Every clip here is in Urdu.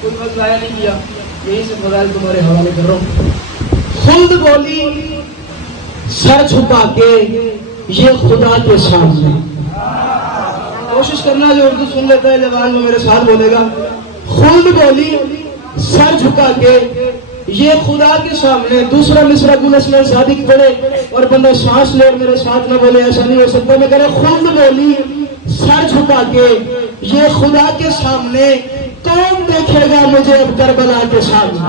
کوئی وقت ضائع نہیں کیا، یہیں سے فضائل تمہارے حوالے کر رہا ہوں. خلد بولی سر جھکا کے یہ خدا کے سامنے. کوشش کرنا جو اردو سن لیتا ہے زبان میں میرے ساتھ بولے گا. خلد بولی سر جھکا کے یہ خدا کے سامنے. دوسرا مصرع گل اسلام صادق پڑھے اور بندہ سانس لے اور میرے ساتھ نہ بولے، ایسا نہیں ہو سکتا. میں کہہ رہا خلد بولی سر جھکا کے یہ خدا کے سامنے، کون دیکھے گا مجھے اب کربلا کے سامنے.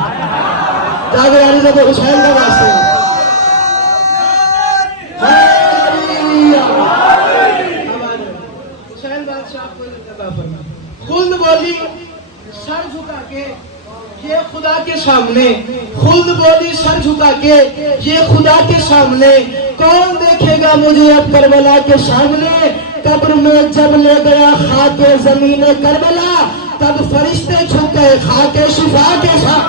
جاگرانی تو حسین کا واسطہ ہے. خلد بولی سر جھکا کے یہ خدا کے سامنے. خلد بولی سر جھکا کے یہ خدا کے سامنے، کون دیکھے گا مجھے اب کربلا کے سامنے. قبر میں جب لے گیا خاک زمین کربلا، تب فرشتے جھک گئے خاک شفا کے ساتھ.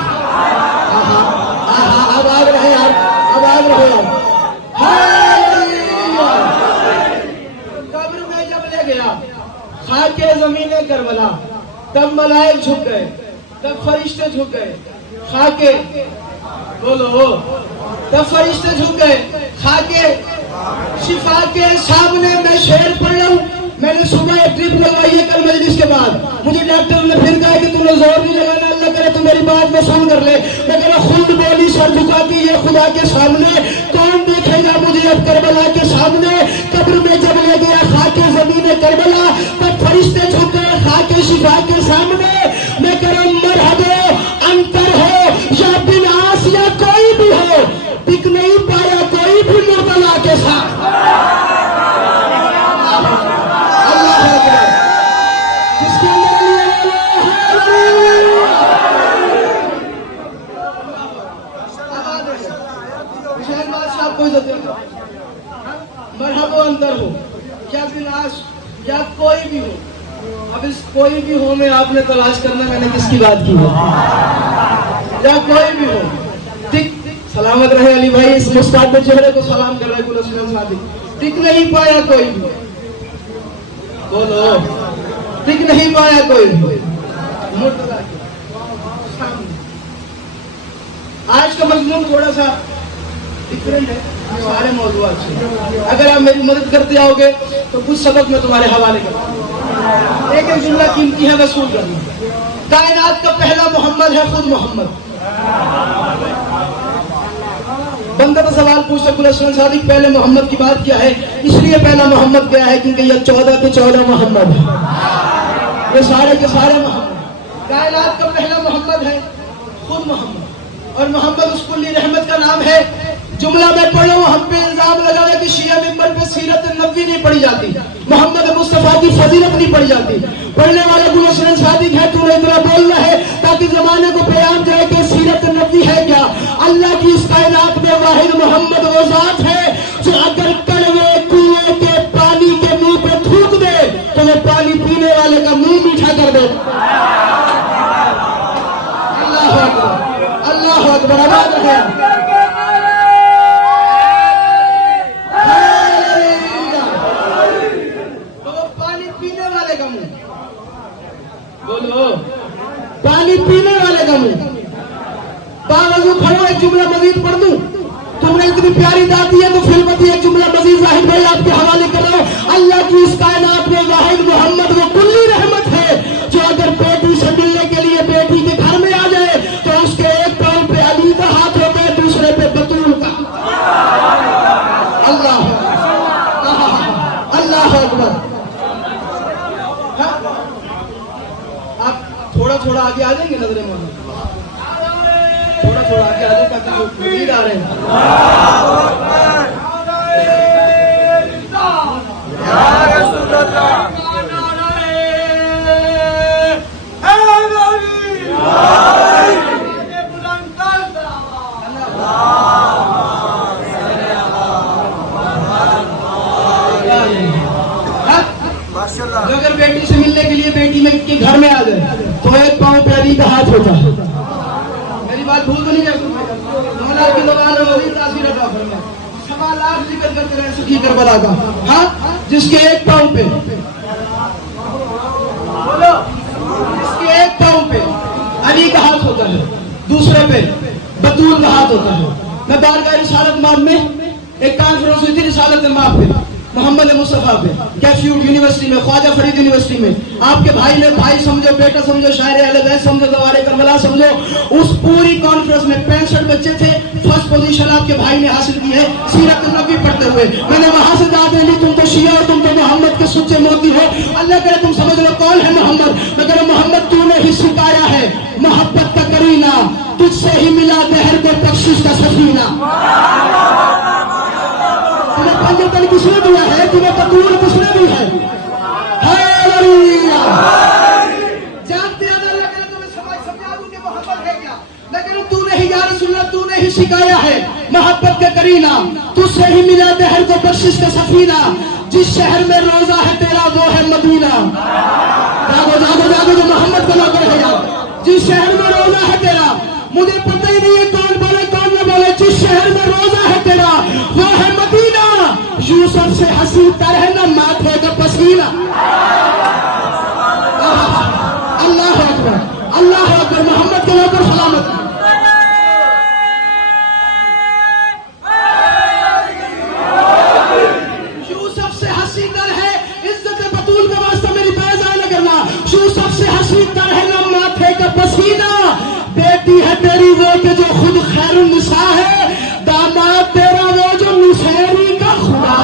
اب آگ رہے یار، اب آگ رہے یار. قبر میں جب لے گیا خاک زمین کربلا، تب ملائک جھک گئے، تب فرشتے جھک گئے خاک، بولو، تب فرشتے جھک گئے خاک شفا کے سامنے. میں شعر پڑھ رہا ہوں. میں نے صبح ایک ٹرپ لگوائی ہے کل مجلس کے بعد. مجھے ڈاکٹر نے پھر کہا کہ تم نے زور نہیں لگانا، اللہ کرے تو میری بات میں سن کر لے. میں کہہ رہا خلد بولی سر جھکا کے یہ خدا کے سامنے، کون دیکھے گا مجھے اب کربلا کے سامنے. قبر میں جب لے گیا خاک زمین کربلا، تب فرشتے جھک گئے خاک شفا کے سامنے. میں کہہ رہا ہوں مرحبا انتر ہو یا بناس یا کوئی بھی ہو، ٹک نہیں پایا کوئی بھی مرتلا کے ساتھ. مرحبا اندر ہو یا بناس یا کوئی بھی ہو. اب اس کوئی بھی ہو میں آپ نے تلاش کرنا میں نے کس کی بات کی ہے. یا کوئی بھی ہو، ٹک سلامت رہے علی بھائی، اس مستقبل چہرے کو سلام کر رہے گل اسلام صادق. ٹک نہیں پایا کوئی بھی، بولو، ٹک نہیں پایا کوئی بھی. آج کا مضمون تھوڑا سا ڈفرینٹ ہے سارے موضوعات سے. اگر آپ میری مدد کرتے آؤ گے تو کچھ سبق میں تمہارے حوالے کرتا ہوں. ایک ایک جملہ قیمتی ہے وصول کرنا. کائنات کا پہلا محمد ہے خود محمد. بندہ تو سوال پوچھتا گل اسلام صادق پہلے محمد کی بات کیا ہے؟ اس لیے پہلا محمد کیا ہے کیونکہ یہ 14 کے 14 محمد ہے، یہ سارے کے سارے محمد. کائنات کا پہلا محمد ہے خود محمد، اور محمد اس کلی رحمت کا نام ہے. جملہ میں پڑھ رہا ہوں، ہم پہ الزام لگا ہے کہ شیعہ ممبر پہ سیرت نبوی نہیں پڑھی جاتی، محمد مصطفیٰ کی فضیلت نہیں پڑھی جاتی. پڑھنے والا گل اسلام صادق ہے، تو نے اتنا بولنا ہے تاکہ زمانے کو پیغام جائے کہ سیرت نبوی ہے کیا. اللہ کی اس کائنات میں واحد محمد وہ ذات ہے جو اگر کڑوے کنویں کے پانی کے منہ پہ تھوک دے تو وہ پانی پینے والے کا منہ میٹھا کر دے. اللہ اکبر، اللہ اکبر. آواز رہے بولو، پانی پینے والے کا منہ. باوضو کھڑو، ایک جملہ مزید پڑھ دوں. تم نے اتنی پیاری داد دی ہے تو پھر بتی ایک جملہ مزید ظاہر بھائی آپ کے حوالے کر رہا ہوں. اللہ کی اس کائنات میں واحد محمد وہ کلی رحمت ہے جو اگر بیٹی سے ملنے کے لیے بیٹی کے گھر میں آ جائے تو اس کے ایک پاؤں پہ علی کا ہاتھ ہوتا ہے، دوسرے پہ بطول کا. اللہ اللہ اکبر. آپ تھوڑا تھوڑا آگے آ جائیں گے، نظر مولانا تھوڑا تھوڑا آگے آ جائیں تاکہ جو مزید آ رہے ہیں. جو اگر بیٹی سے ملنے کے لیے بیٹی میں کے گھر میں آ جائے تو ایک پاؤں پہ علی کا ہاتھ ہوتا ہے. میری بات بھول تو نہیں کرتے مولا کی زبان میں مزید تاثیر عطا فرمائے. سوال لاکھ ذکر کرتے رہے سکی کربلا کا، ہاں، جس کے ایک پاؤں پہ، بولو، جس کے ایک پاؤں پہ ہوتا ہے, دوسرے پہ بطول بہات ہوتا ہے. میں بارگاہ رسالت ماب میں ایک کانفرنس ہوئی تھی رسالت ماب پہ, محمد مصطفیٰ پہ, کیفیوڈ یونیورسٹی میں, خواجہ فرید یونیورسٹی میں. آپ کے بھائی نے بھائی سمجھو, بیٹا سمجھو, شاعر اہل بیت سمجھو, زوار کربلا سمجھو, اس پوری کانفرنس میں 65 بچے تھے. فرسٹ پوزیشن آپ کے بھائی نے حاصل کی ہے سیرت النبی پڑھتے ہوئے. میں نے وہاں سے دعوت دی, تم تو شیعہ ہو, تم تو محمد کے سچے موتی ہو, اللہ کرے تم سمجھ لو کون ہے محمد. میں کہہ رہا محمد تو نے ہی سکھایا ہے محبت کا کرینہ, تجھ سے ہی ملا دہر کو بخشش کا سفینہ. تمہیں پنجتن کس نے دیا ہے, تمہیں بطول کس نے دی ہے. جانتے ہیں اللہ کرے تمہیں سمجھا دوں کہ محبت ہے کیا. لیکن تو نے ہی یا رسول اللہ, تو نے ہی سکھایا ہے محبت کا کرینہ, تجھ سے ہی ملا دہر کو بخشش کا سفینہ. جس شہر میں روزہ ہے تیرا وہ ہے مدینہ. جاگو جاگو جاگو جو محمد کو نہ ہے یار. جس شہر میں روزہ ہے تیرا, مجھے پتہ ہی نہیں ہے کون بولے کون نہ بولے, جس شہر میں روزہ ہے تیرا وہ ہے مدینہ. یوسف سے حسین تر ہے نہ ماتھے کا پسینہ. اللہ اکبر, اللہ اکبر, محمد کے اوپر سلامت. یوسف سے حسین تر ہے, عزت بطول کا واسطہ میری بیعزائی نہ کرنا. یوسف سے حسین تر ہے نہ ماتھے کا پسینہ. بیٹی ہے تیری وہ کہ جو خود خیر النساء ہے, داماد تیرا وہ جو نسیری کا خدا.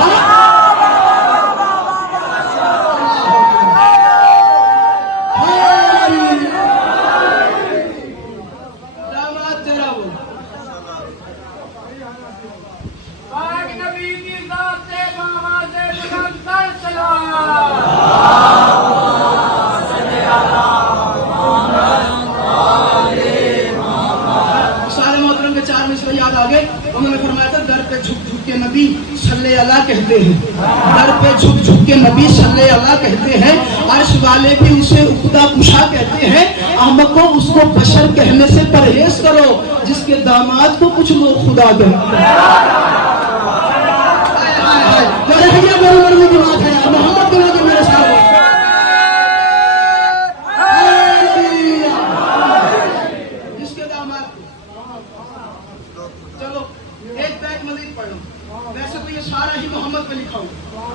داماد تیرا وہ نبی کی ذات سے محمد یاد آگے. انہوں نے فرمایا تھا در پہ جھک جھک کے نبی صلی اللہ کہتے ہیں, در پہ جھک جھک کے نبی صلی اللہ کہتے ہیں. عرش والے بھی اسے خدا کشا کہتے ہیں. احمقوں اس کو بشر کہنے سے پرہیز کرو, جس کے داماد کو کچھ لوگ خدا کہتے ہیں. محمد کے لوگ میرے ساتھ محمد پہ لکھا ہوں,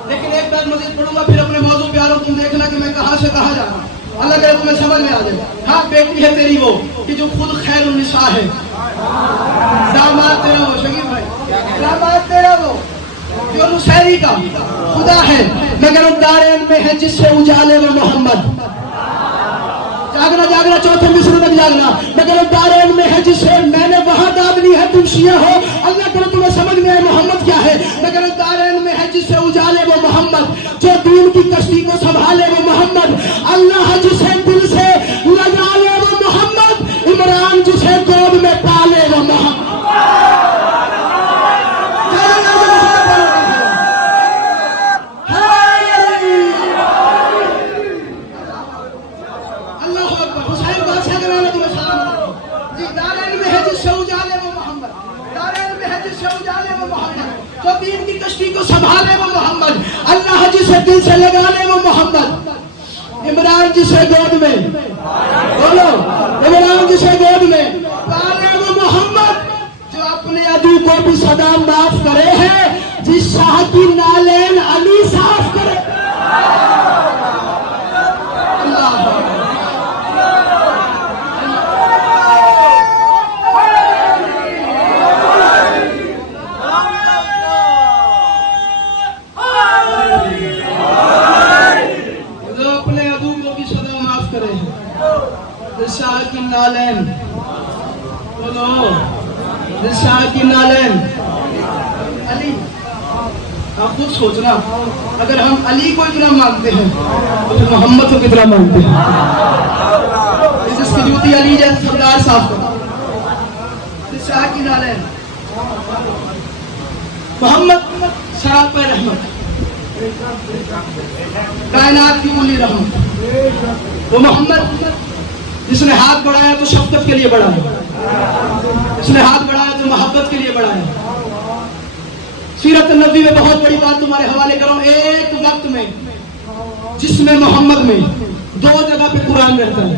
لیکن ایک بات مزید پڑھوں گا پھر اپنے موضوع پہ آ رہا ہوں. تم دیکھنا کہ میں کہاں سے کہاں جا رہا ہوں, اللہ کرے تمہیں سمجھ میں آ جائے. ہاں بیٹی ہے تیری وہ کہ جو خود خیر النساء ہے, داماد تیرا وہ شکیب بھائی, داماد تیرا وہ جو نسیری کا خدا ہے. مگر دارین میں ہے جس سے اجالے وہ محمد. جاگنا جاگنا چوتھے مصر تک جاگنا. مگر دارین میں ہے جسے میں نے وہاں داد لی ہے, تم شیعہ ہو, اللہ کرے تمہیں سمجھ میں آئے محمد کیا ہے. مگر دارین میں ہے جسے اجالے وہ محمد, جو دین کی کشتی کو سنبھالے وہ محمد. اللہ جسے دل سے لگا لے وہ محمد, عمران جسے گود میں پالے وہ محمد. سنبھالے وہ محمد, اللہ جسے دل سے لگانے وہ محمد. عمران جسے گود میں, بولو عمران جسے گود میں پالے وہ محمد, جو اپنے عدو کو بھی صدا معاف کرے ہے, جس شاہ کی نالین علی صاف کرے. شاہ کی نالین, بولو شاہ کی نالین علی. آپ خود سوچنا, اگر ہم علی کو اتنا مانتے ہیں تو پھر محمد کو کتنا مانتے ہیں. جس کی جوتی علی جیسے سردار صاف کرو. شاہ کی نالین محمد سراپا رحمت, کائنات کی اولی رحمت. وہ محمد جس نے ہاتھ بڑھایا تو شفقت کے لیے بڑھایا, جس نے ہاتھ بڑھایا تو محبت کے لیے بڑھایا. سیرت النبی میں بہت بڑی بات تمہارے حوالے کروں. ایک وقت میں جس میں محمد میں 2 جگہ پہ قرآن رہتا ہے,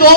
2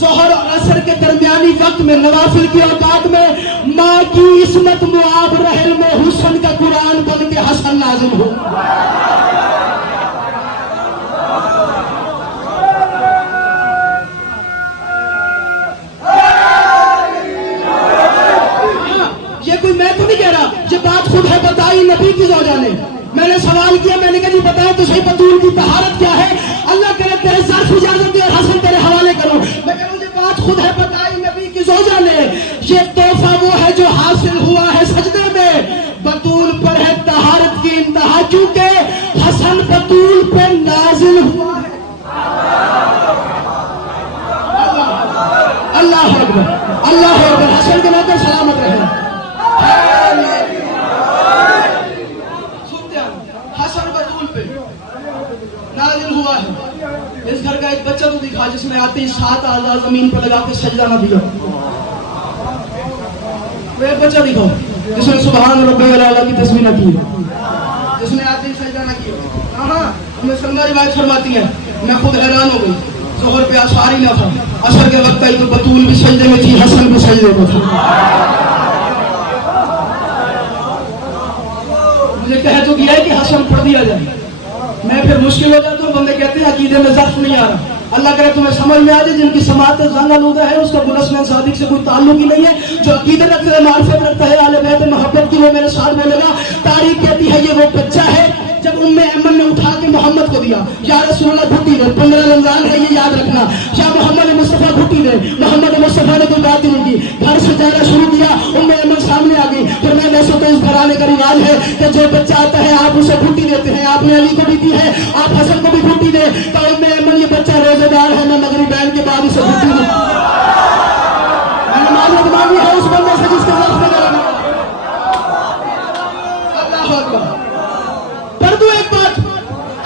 ظہر اور عصر کے درمیانی وقت میں نوافل کی اوقات میں ماں کی عصمت معاب رحل میں حسن کا قرآن بن کے حسن نازل ہو. یہ کوئی میں تو نہیں کہہ رہا، یہ بات خود ہے بتائی نبی کی زوجہ نے. میں نے سوال کیا، میں نے کہا جی بتاؤ تو صحیح بطول کی طہارت کیا ہے؟ اللہ کرے تیرے ظرف اجازت دے اور حسن تیرے حوالے کروں. میں کہہ رہا ہوں یہ بات خود ہے بتائی نبی کی زوجہ نے. یہ تحفہ وہ ہے جو حاصل ہوا ہے سجدے میں. بطول پر ہے طہارت کی انتہا کیونکہ حسن بطول پہ نازل ہوا ہے. اللہ اکبر، اللہ اکبر. حسن کے نوکر سلامت رہے. حسن بطول پہ نازل ہوا ہے. اس گھر کا ایک بچہ تو دکھا جس نے آتے ہی 7 اعضاء زمین پر لگا کے سجدہ نہ دیا. وہ ایک بچہ دکھاؤ جس نے سبحان رب العلیٰ کی تسبیح نہ کی، جس نے آتے ہی سجدہ نہ کیا. ہاں ہمیں سنگا روایت فرماتی ہے، میں خود حیران ہو گئی. ظہر پہ آثار ہی نہ تھا، عصر کے وقت آئی تو بطول بھی سجدے میں تھی، حسن بھی سجدے میں تھا. مجھے کہہ تو دیا ہے کہ حسن پڑھ دیا جائے. میں پھر مشکل ہو جاتا ہوں، بندے کہتے ہیں عقیدے میں ضعف نہیں آ رہا. اللہ کرے تمہیں سمجھ میں آ جائے. جن کی سماعت زنگ آلودہ ہے اس کا بلسم صادق سے کوئی تعلق ہی نہیں ہے. جو عقیدے رکھتا ہے، معرفت رکھتا ہے اہل بیت محبت کی، وہ میرے ساتھ بولے گا. تاریخ کہتی ہے یہ وہ بچہ ہے جب ام ایمن نے اٹھا کے محمد کو دیا. یا رسول اللہ گھٹی دے، 15 رمضان ہے یہ یاد رکھنا. یا محمد مصطفیٰ گھٹی دے. محمد مصطفیٰ نے کوئی بات ہی نہیں کی، گھر سے جانا شروع کیا. ام ایمن سامنے آ گئی. پھر میں ویسے تو اس گھرانے کا رواج ہے کہ جو بچہ آتا ہے آپ اسے گھٹی دیتے ہیں. آپ نے علی کو بھی دی ہے، آپ حسن کو بھی گھٹی دے. تو ام ایمن یہ بچہ روزے دار ہے، میں مغربین کے بعد اسے گھٹی دوں. میں نے معلومات مانگی ہے اس بندے سے جس کے ضرف میں کرنا. اللہ اکبر. پڑھ دوں ایک بات،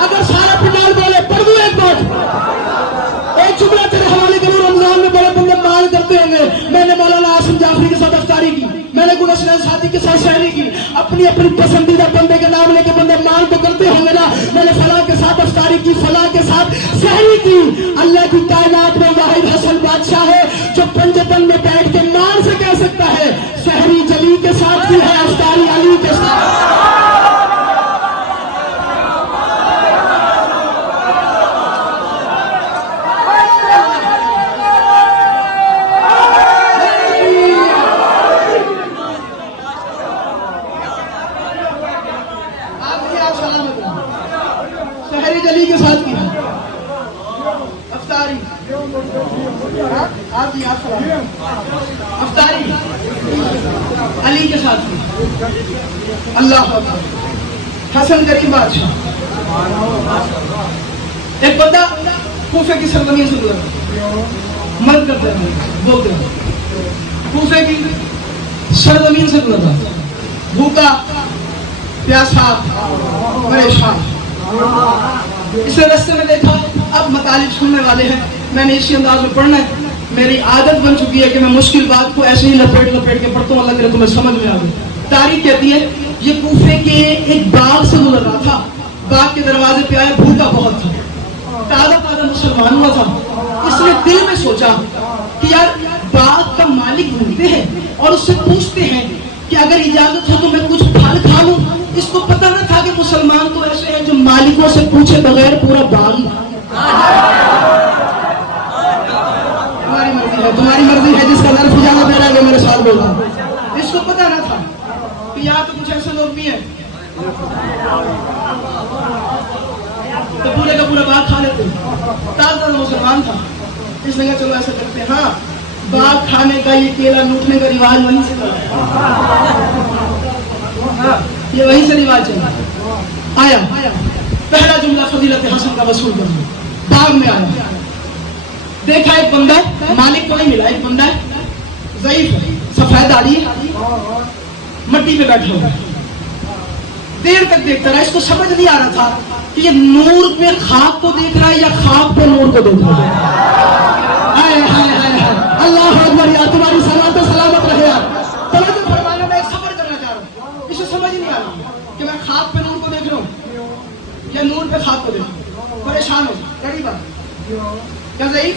اگر سارا پنڈال بولے پڑھ دوں ایک بات. ایک جملہ تیرے حوالے کروں. رمضان میں بڑے بندے مان کرتے ہوں گے. میں نے مولانا عاصم جعفری کے ساتھ افطاری کی، میں نے گل حسنین ساتھی کے ساتھ شاعری کی. اپنی اپنی پسندیدہ بندے کے نام لے کے بندے مان تو کرتے ہوں گے نا. میں نے فلاں کے ساتھ افطاری کی، فلاں کے ساتھ شاعری کی. اللہ کی کائنات میں واحد حسن بادشاہ ہے جو پنجتن میں بیٹھ کے مان سے کہہ سکتا ہے شہری جلی کے ساتھ کی ہے، افطاری علی کے ساتھ. علی کے ساتھ کی افطاری. افطاری علی کے ساتھ کی. اللہ حسن کریم بادشاہ. ایک بندہ کوفے کی سرزمین سے گزرا، مرد کرتے ہیں بولتے ہیں. کوفے کی سرزمین سے گزرا، بھوکا پیاسا پریشان. اسے راستے میں دیکھا. اب مطالب سننے والے ہیں، میں نے اسی انداز میں پڑھنا ہے. میری عادت بن چکی ہے کہ میں مشکل بات کو ایسے ہی لپیٹ کے پڑھتا ہوں. اللہ کرے تمہیں سمجھ میں آ گئی. تاریخ کہتی ہے یہ کوفے کے ایک باغ سے گزر رہا تھا. باغ کے دروازے پہ آیا، بھوکا بہت تھا، تازہ مسلمان ہوا تھا. اس نے دل میں سوچا کہ یار باغ کا مالک ڈھونڈتے ہیں اور اس سے پوچھتے ہیں کہ اگر اجازت ہو تو میں کچھ پھل کھا لوں. اس کو پتہ نہ تھا کہ مسلمان تو ایسے ہیں جو مالکوں سے پوچھے بغیر پورا باغ. تمہاری مرضی ہے، جس کا ظرف جانا میرا ہے میرے ساتھ بول رہا. اس کو پتہ نہ تھا کہ یہاں تو کچھ ایسے لوگ بھی ہیں تو پورے کا پورا باغ کھا لیتے. تازہ مسلمان تھا. اس نے کہا چلو ایسا کرتے ہیں. ہاں باغ کھانے کا، یہ کیلا لوٹنے کا رواج وہیں سے یہ وہیں سے رواج چلا. آیا پہلا جملہ فضیلت حسن کا وصول کر لیا. باغ میں آیا، دیکھا ایک بندہ مالک کو نہیں ملا. ایک بندہ ضعیف ہے، سفید داڑھی ہے، مٹی پہ بیٹھا ہوا. دیر تک دیکھتا رہا. اس کو سمجھ نہیں آ رہا تھا کہ یہ نور پہ خاک کو دیکھ رہا ہے یا خاک پہ نور کو دیکھ رہا ہے. اللہ اکبر. یار تمہاری سلامت و سلامت رہے. یار توجہ فرمانا، میں ایک سفر کرنا چاہ رہا ہوں. اسے سمجھ نہیں آ رہا کہ میں خاک پہ نور کو دیکھ رہا ہوں یا نور پہ خاک کو دیکھ رہا ہوں. پریشان ہو قریب کیا ضعیف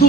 2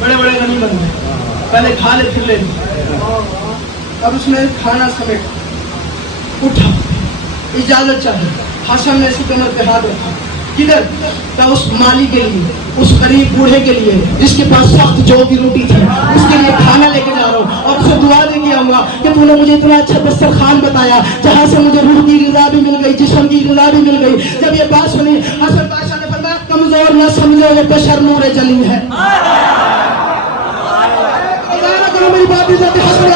بڑے بڑے غنی بن گئے، پہلے کھا لے پھر لے لے۔ اب اس نے کھانا سمیٹ اٹھا، اجازت چاہیے۔ حسن نے اسی کمر پہ ہاتھ رکھا، کدھر؟ کہ اس مالی کے لیے، اس غریب بوڑھے کے لیے جس کے پاس سخت جو کی روٹی تھی، اس کے لیے کھانا لے کے جا رہا ہوں اور اسے دعا دے کے آؤں گا کہ تو نے مجھے اتنا اچھا دسترخوان بتایا جہاں سے مجھے روح کی غذا بھی مل گئی، جسم کی غذا بھی مل گئی۔ جب یہ بات سنی حسن بادشاہ نے فرمایا کمزور نہ سمجھو یہ بشر نور جلی ہے۔ میری بات حسن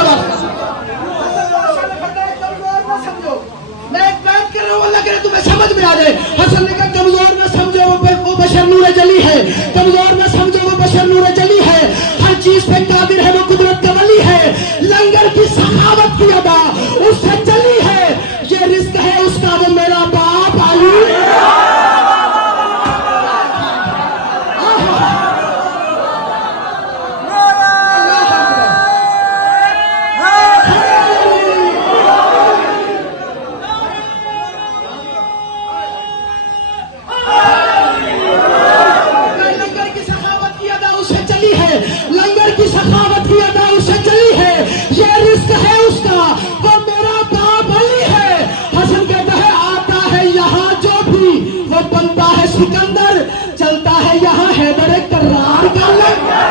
اللہ کرے تمہیں سمجھ میں آ جائے۔ حسن نے کہا کمزور نہ سمجھو وہ بشر نور جلی ہے، کمزور نہ سمجھو وہ بشر نور جلی ہے، ہر چیز پہ قادر ہے، وہ قدرت کا ولی ہے، لنگر کی سخاوت کی ادا اس سے چلی ہے، یہ رزق ہے اس کا وہ میرا باپ علی۔ لنگر کی سخاوت کی ادا اسے چلی ہے، یہ رزق ہے اس کا وہ میرا باپ علی ہے۔ حسن کہتا ہے آتا ہے یہاں جو بھی وہ بنتا ہے سکندر، چلتا ہے یہاں حیدر کرار کا لنگر۔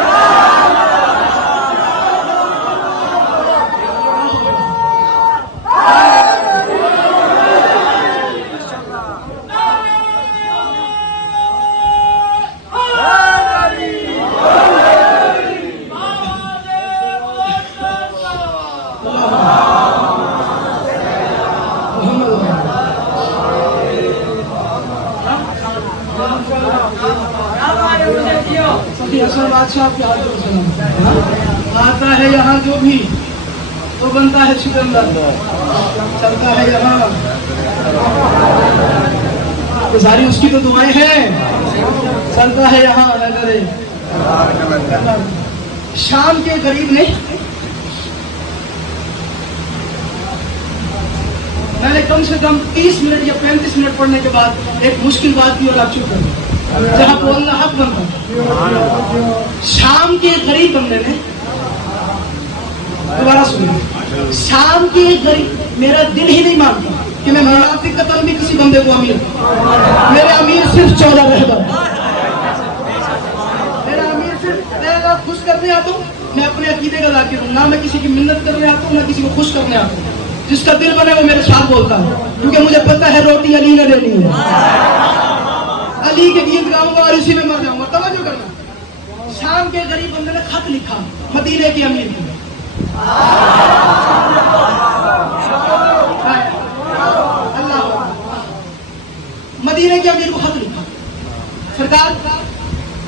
حسن بادشاہ کی حاضر سلام آتا ہے یہاں جو بھی وہ بنتا ہے سکندر، چلتا ہے یہاں، ساری اس کی تو دعائیں ہیں، چلتا ہے یہاں حیدر۔ شام کے قریب نے میں نے کم سے کم 30 منٹ یا 35 منٹ پڑھنے کے بعد ایک مشکل بات کی اور آپ چپ کر جہاں بولنا حق بنتا۔ شام کے قریب بندے نے دوبارہ سنیں، شام کے قریب میرا دل ہی نہیں مانتا کہ میں منافق کا تن بھی کسی بندے کو امیر، میرے امیر صرف 14 رہبر، میرا امیر صرف میں خوش کرنے آتا ہوں، میں اپنے عقیدے کا ذاکر ہوں، نہ میں کسی کی منت کرنے آتا ہوں نہ کسی کو خوش کرنے آتا ہوں۔ جس کا دل بنے وہ میرے ساتھ بولتا ہے، کیونکہ مجھے پتا ہے روٹی علی نے دینی ہے، علی کے گیت گاؤں گا اور اسی میں مر جاؤں گا۔ توجہ کرنا، شام کے غریب بندے نے خط لکھا مدینے کی امیر کو، اللہ مدینے کے امیر کو خط لکھا، سرکار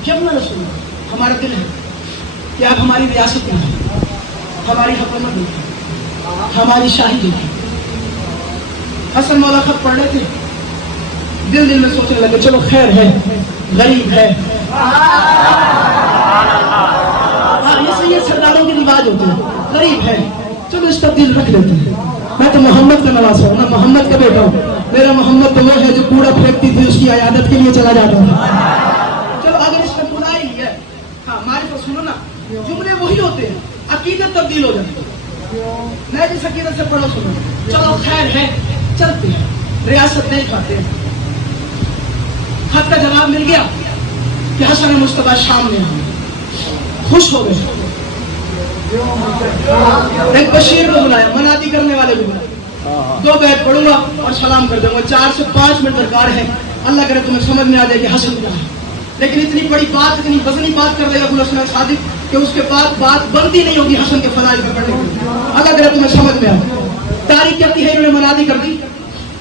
یمنا رسول ہمارا دل ہے کہ آپ ہماری ریاست میں ہیں، ہماری حکومت دیکھیں، ہماری شاہی دیکھیں۔ حسن مولا خط پڑھ رہے تھے، دل میں سوچنے لگے چلو خیر ہے، غریب ہے، یہ سرداروں کے رواج ہوتے ہیں، غریب ہے چلو اس کا دل رکھ لیتے ہیں، میں تو محمد کا نواز ہوں، میں محمد کا بیٹا ہوں، میرا محمد تو وہ ہے جو کوڑا پھینکتی تھی اس کی عیادت کے لیے چلا جاتا تھا، چلو اگر اس میں برائی ہے، ہاں ہمارے پاس سنو نا، جملے وہی ہوتے ہیں، عقیدت تبدیل ہو جاتی ہے، میں جس عقیدت سے پڑھو سنو، چلو خیر ہے چلتے ہیں، ریاست نہیں کھاتے ہیں۔ خط کا جواب مل گیا کہ حسن مصطفیٰ شام میں آئے، خوش ہو گئے، ایک بشیر کو بلایا، منادی کرنے والے کو بلایا، 2 بیت پڑھوں گا اور سلام کر دوں گا، 4 سے 5 منٹ درکار ہے، اللہ کرے تمہیں سمجھ میں آ جائے کہ حسن کیا ہے۔ لیکن اتنی بڑی بات، اتنی وزنی بات کر دے گا ابو الحسن صادق کہ اس کے بعد بات بنتی نہیں ہوگی حسن کے فضائل پہ پڑھنے کی، اللہ کرے تمہیں سمجھ میں آ جائے۔ تاریخ کہتی ہے انہوں نے منادی کر دی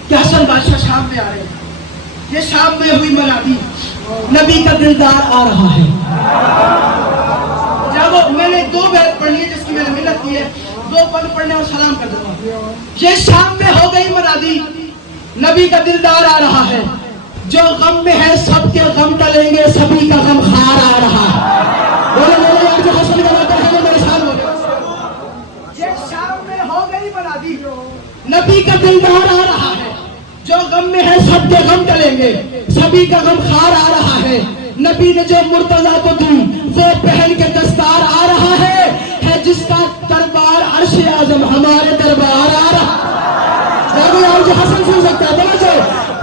کہ حسن بادشاہ شام میں آ رہے ہیں، یہ شام میں ہوئی منادی، نبی کا دلدار آ رہا ہے۔ جب میں نے 2 بیت پڑھی ہے جس کی میں نے محنت کی ہے، 2 پڑھ پڑھنے اور سلام کر دیتا ہوں، یہ شام میں ہو گئی منادی، نبی کا دلدار آ رہا ہے، جو غم میں ہے سب کے غم ٹلیں گے، سبھی کا غم خار آ رہا ہے۔ جو حسن کا واقعہ ہے وہ میرے ساتھ ہو گیا، یہ شام میں ہو گئی منادی، نبی کا دلدار آ رہا ہے، جو غم میں ہے سب کے غم ٹلیں گے، سبھی کا غم خار آ رہا ہے۔ نبی نے جو مرتضیٰ کو دی وہ پہن کے دستار آ رہا ہے جس کا دربار عرش اعظم ہمارے دربار آ رہا ہے۔ اور جو حسن سن سکتا ہے بولو جو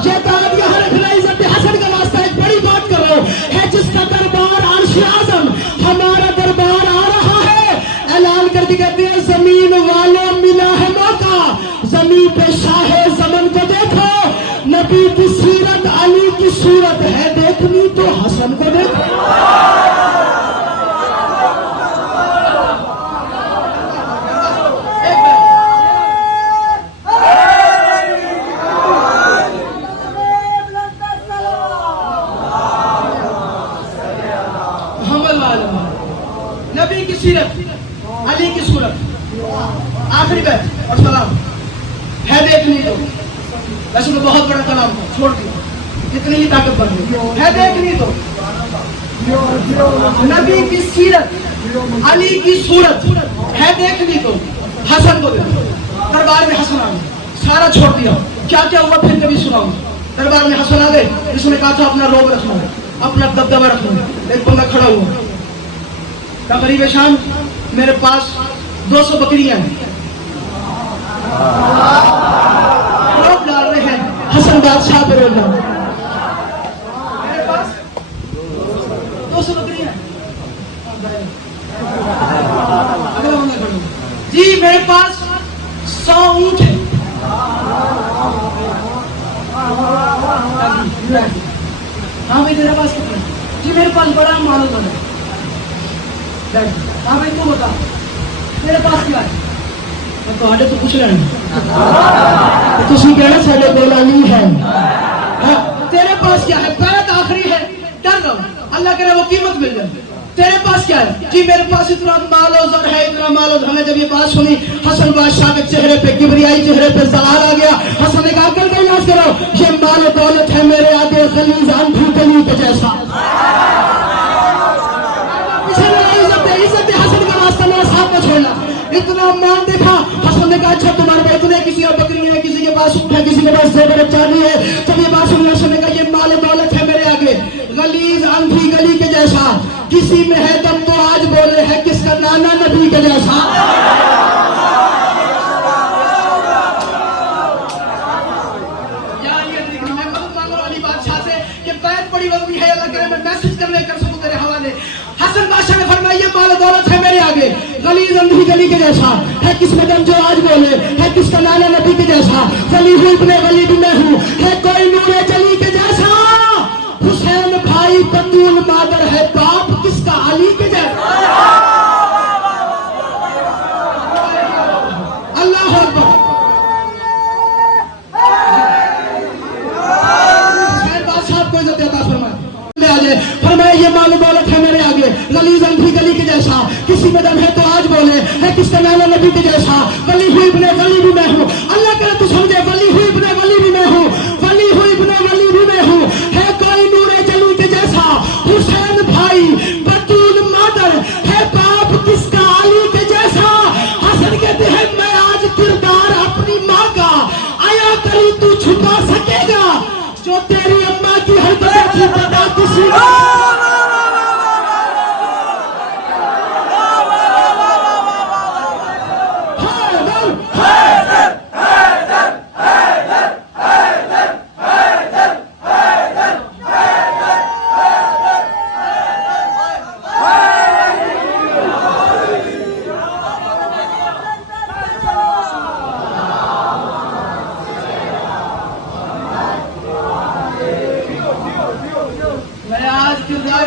یہ دعوت یہ ہر اپنا عزت حسن کا واسطہ ایک بڑی بات کر رہا ہوں ہے جس کا دربار عرش اعظم ہمارا دربار آ رہا ہے۔ اعلان کر کے کہتے ہیں زمین والوں ملا ہے موقع، زمین پہ شاہ زمن کو دیکھو، نبی کی سیرت علی کی صورت ہے دیکھنی تو حسن کو دیکھو۔ نبی کی سیرت علی کی صورت آخری بیت اور سلام ہے دیکھنی تو، ویسے تو بہت بڑا کلام تھا چھوڑ دیا کتنی ہی طاقت بن گئی ہے دیکھنی تو، نبی کی سیرت علی کی صورت ہے دیکھنی تو حسن کو دیکھو۔ دربار میں حسن آ گئے، سارا چھوڑ دیا، کیا کیا ہوا پھر کبھی سناؤں۔ دربار میں حسن آ گئے، جس نے کہا تھا اپنا روب رکھنا ہے، اپنا دبدبہ رکھنا ہے۔ ایک بندہ کھڑا ہوا، غریب شام میرے پاس 200 بکریاں ہیں، روب ڈال رہے ہیں حسن بادشاہ پہ روب ڈال، میرے پاس 200 بکریاں ہیں۔ اگلا بندہ کھڑا ہوا، جی میرے پاس 100 اونٹ ہیں۔ ہاں بھائی تیرے پاس کتنا؟ جی میرے پاس بڑا مال ہے۔ ہاں بھائی تو بتا میرے پاس کیا ہے؟ میں تو آڈے تو پوچھ رہے ہیں تو اسی کہنا ساڑھے بولانی ہے۔ تیرے پاس کیا ہے؟ پہلے آخری ہے، ڈر رہا ہوں اللہ کرے وہ قیمت مل جائے۔ تیرے پاس کیا ہے؟ جی میرے پاس اتنا مال و زر ہے، اتنا مال و زر ہے۔ جب یہ بات سنی حسن بادشاہ کے چہرے پہ کبریائی، چہرے پہ زلال آ گیا۔ حسن نے کہا کر کے ناز کرو، یہ مال و دولت ہے میرے آگے خلیز اندھی گلی کے جیسا۔ اتنا مال دیکھا، حسن نے کہا اچھا تمہارے پاس اتنے، کسی اور بکری ہے، کسی کے پاس اونٹ ہے، کسی کے پاس زیور چاندی ہے۔ جب یہ بات سنی حسن نے کہا یہ مال دولت ہے میرے آگے غلیظ اندھی گلی کے جیسا، کسی میں ہے دم تو آج بولے ہے کس کا نانا نبی کے جیسا۔ یار یہ دیکھنا میں مدد مانگ رہا علی بادشاہ سے کہ بیعت بڑی وزنی ہے، اللہ کرے میں میسج کرنے کر سکوں تیرے حوالے۔ حسن بادشاہ نے فرمایا یہ مال دولت ہے میرے آگے غلیظ اندھی گلی کے جیسا، ہے کس میں دم جو آج بولے ہے کس کا نانا نبی کے جیسا۔ ولی ہوں ابن ولی بھی میں ہوں، ہے کوئی نور جلی کے جیسا۔ حسین بھائی بطول مادر ہے، باپ کس کا علی کے جیسا۔ اللہ اکبر۔ حسین بادشاہ کو عزت عطا فرمائے۔ فرمایا یہ مال دولت ہے میرے آگے غلیظ اندھی گلی کے جیسا، کسی میں دم ہے تو آج بولے ہے کس کا نانا نبی کے جیسا۔ ولی ہوں ابن ولی بھی میں ہوں، اللہ کرے تو سمجھے، ولی ہوں ابن ولی بھی میں ہوں، ولی ہوں ابن ولی بھی میں ہوں، ہے کوئی نور جلی کے جیسا۔ حسین بھائی بطول مادر ہے، باپ کس کا علی کے جیسا۔ حسن کہتے ہیں میں آج کردار اپنی ماں کا آیا کری تو چھپا سکے گا، جو تیری اماں کی حرکت کی پتا کسی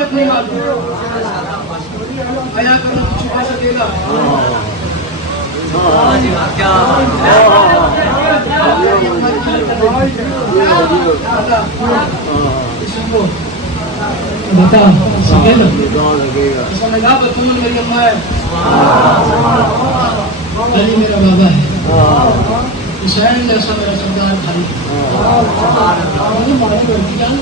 اپنی بات آیا کرنا تو چھپا سکے گا۔ بتا سکے گا بتمن میری اماں ہے، علی میرا بابا ہے، حسین جیسا میرا سردار بھائی مالی بڑھتی جان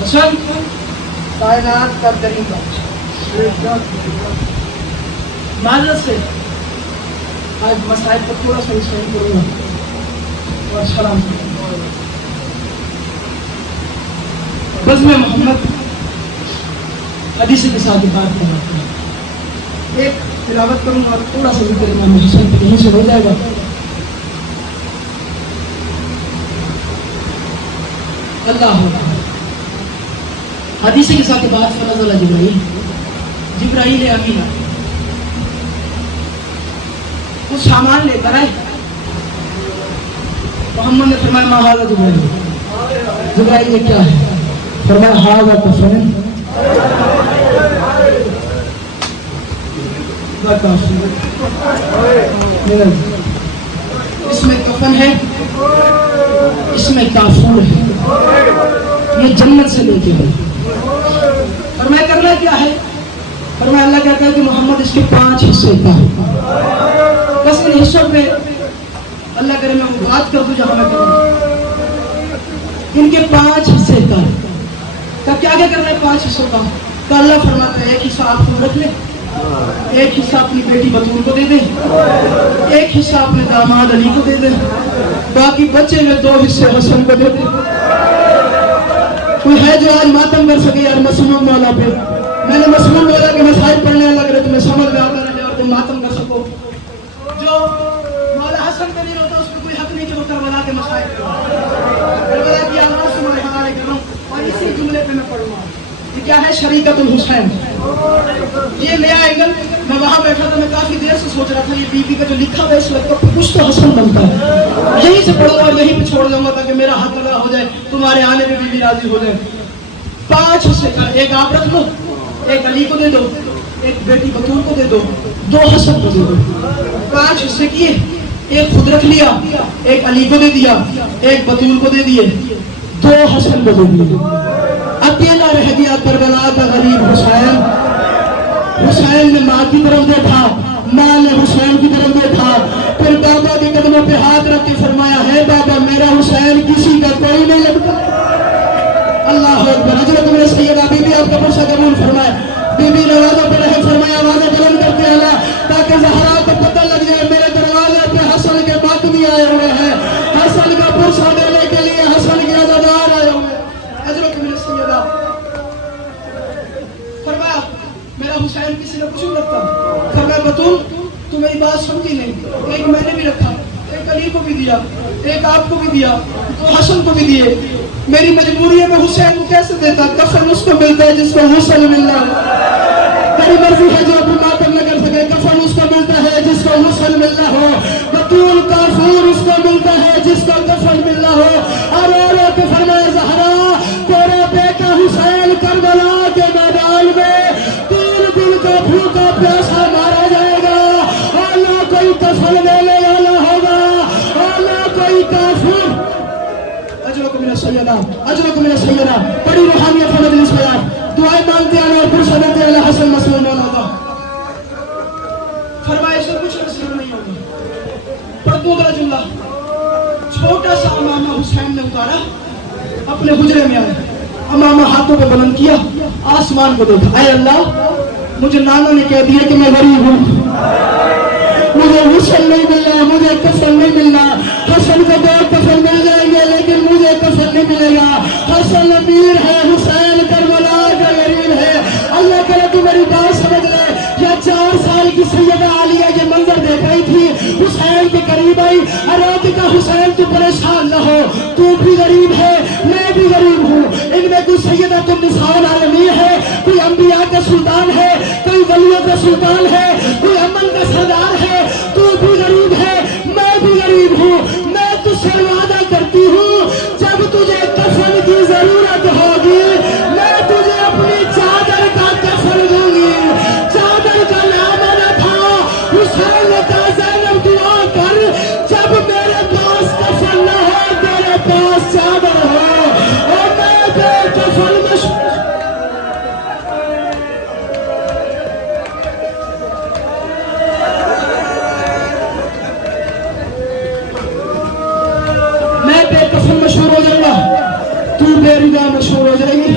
حسن کائنات کا کریم بادشاہ معذرت سے آج مسائل کو تھوڑا سا ایکسپلین کروں گا اور سلام بزم محمد حدیث کے ساتھ بات کرنا ہے. ایک تلاوت کروں گا اور تھوڑا سا ذکر امام حسین پہ یہیں سے ہو جائے گا. اللہ حدیث کے ساتھ بات فنزل جبرائیل امین کچھ سامان لے کر آئے. محمد نے فرمایا ما ھذا جبرائیل. جبرائیل نے کیا ہے؟ فرمایا ھذا کفن. اس میں کفن ہے, اس میں کافور ہے, یہ جنت سے لے کے گئے. فرمایا کرنا کیا ہے؟ فرمایا اللہ کہتا ہے کہ محمد اس کے 5 حصے کا ہے. بس ان حصوں پہ اللہ کرے میں وہ بات کر دوں جہاں میں کروں. ان کے 5 حصے کا کیا کیا کرنا ہے 5 حصوں کا؟ تو اللہ فرماتا ہے ایک حصہ آپ کو رکھ لیں, ایک حصہ اپنی بیٹی بطول کو دے دیں, ایک حصہ اپنے داماد علی کو دے دیں, باقی بچے میں 2 حصے حسن کو دے دیں. کوئی ہے جو آج ماتم کر سکے یار مسلم مولا پہ؟ میں نے مسلم مولا کے مسائل پڑھنے لگ رہے تمہیں سمجھ میں آتا رہے اور تم ماتم کر سکو. جو مولا حسن پہ نہیں ہوتا اس کو کوئی حق نہیں کہ وہ کربلا کے مسائل کربلا کی آواز سے میں حوالے کر رہا ہوں. اور اسی جملے پہ میں پڑھوں گا یہ کیا ہے؟ شریکت الحسین. یہ نیا اینگل. میں وہاں بیٹھا تھا, میں کافی دیر سے سوچ رہا تھا یہ بی بی کا جو لکھا ہوا ہے اس وقت کچھ تو حسن بنتا ہے. یہیں سے پڑھوں گا اور یہیں پہ چھوڑ دوں گا تاکہ میرا حق ادا ہو جائے, تمہارے آنے پہ بی بی راضی ہو جائے. 5 حصے کا ایک آپ رکھ لو, ایک علی کو دے دو, ایک بیٹی بطول کو دے دو, 2 حسن کو دے دو. 5 حصے کیے, ایک خود رکھ لیا, ایک علی کو دے دیا, ایک بطول کو دے دیے, 2 حسن کو دے دیے. اکیلا رہ گیا کربلا کا غریب حسین. حسین نے ماں کی طرف دیکھا, ماں نے حسین کی طرف دیکھا, پھر بابا کے قدموں پہ ہاتھ رکھ کے فرمایا ہے بابا میرا حسین کسی کا کوئی نہیں لگتا. اللہ اکبر. حضرت میرے سیدہ بی بی آپ کا پرسہ قبول فرمائے. بی بی نوازوں پہ رحم فرمائے, آوازیں بلند کرتے اللہ تاکہ زہرا کو پتہ لگ جائے میرے دروازے پہ حسن کے ماتمی آئے ہوئے ہیں, حسن کا پرسہ دینے کے لیے حسن کے عزادار آئے ہوئے ہیں. حضرت میرے سیدہ فرمایا میرا حسین کسی نے کچھ نہیں رکھتا. فرمایا بطول تو میری بات سمجھی نہیں, ایک میں نے بھی رکھا, ایک علی کو بھی دیا, ایک آپ کو بھی دیا, 2 حسن کو بھی دیے. میری مجبوری ہے میں حسین کو کیسے دیتا؟ کفن اس کو ملتا ہے جس کو حسن مل رہا ہے. میری مرضی ہے جو اپنی ماتم نہ کر سکے, کفن اس کو ملتا ہے جس کو حسن مل رہا ہو. بطول کافور اس کو ملتا ہے جس کو کفن مل رہا ہو. اور رو کے فرمایا زہرا تیرا بیٹا حسین کربلا کے میدان میں 3 دن کا بھوکا پیاسا مارا جائے گا, اور نہ کوئی کفن دینے والا ہوگا, اور نہ کوئی کافر. اجرکم من السیدہ, اجرکم من السیدہ. بڑی روحانیت ہے مجلس میں. آپ دعائیں مانگتے ہیں اور پھر سنتے ہیں حسن مسلم مولا. فرمائے سے کچھ نصیب نہیں ہوگا. پڑھ دو گا جملہ. چھوٹا سا امامہ حسین نے اتارا, اپنے حجرے میں آیا, امامہ ہاتھوں پہ بلند کیا, آسمان کو دیکھا. اے اللہ مجھے نانا نے کہہ دیا کہ میں غریب ہوں, مجھے حسن نہیں ملنا, مجھے کفن نہیں ملنا. حسن کو 2 کفن مل جائیں گے لیکن مجھے کفن نہیں ملے گا. حسن امیر ہے, حسین کربلا کا غریب ہے. اللہ کرے تو میری بات سمجھ لے. یا 4 سال کی سیدہ عالیہ یہ منظر دیکھ رہی تھی, حسین کے قریب آئی. ارے کا حسین تو پریشان نہ ہو, تو بھی غریب ہے میں بھی غریب ہوں. ان میں کوئی سیدہ النساء العالمین ہے, کوئی انبیاء کا سلطان ہے, کوئی ولیوں کا سلطان ہے, کوئی امن کا سردار ہے. تو بھی غریب ہے میں بھی غریب ہوں. میں تجھ سے وعدہ کرتی ہوں جب تجھے کفن کی ضرورت ہوگی میں تجھے اپنی چادر کا کفن دوں گی. چادر کا نام رکھا حسین کا زینب. دعا کر جب میرے پاس کفن نہ ہو تیرے پاس چادر ہو, اور میں بے کفن مشہور ہو جائے گا, تو بے رضا مشہور ہو جائے گی.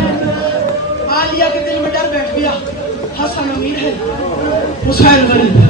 عالیہ کے دل میں ڈر بیٹھ گیا, حسن امیر ہے, حسین غریب ہے.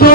2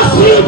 80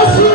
80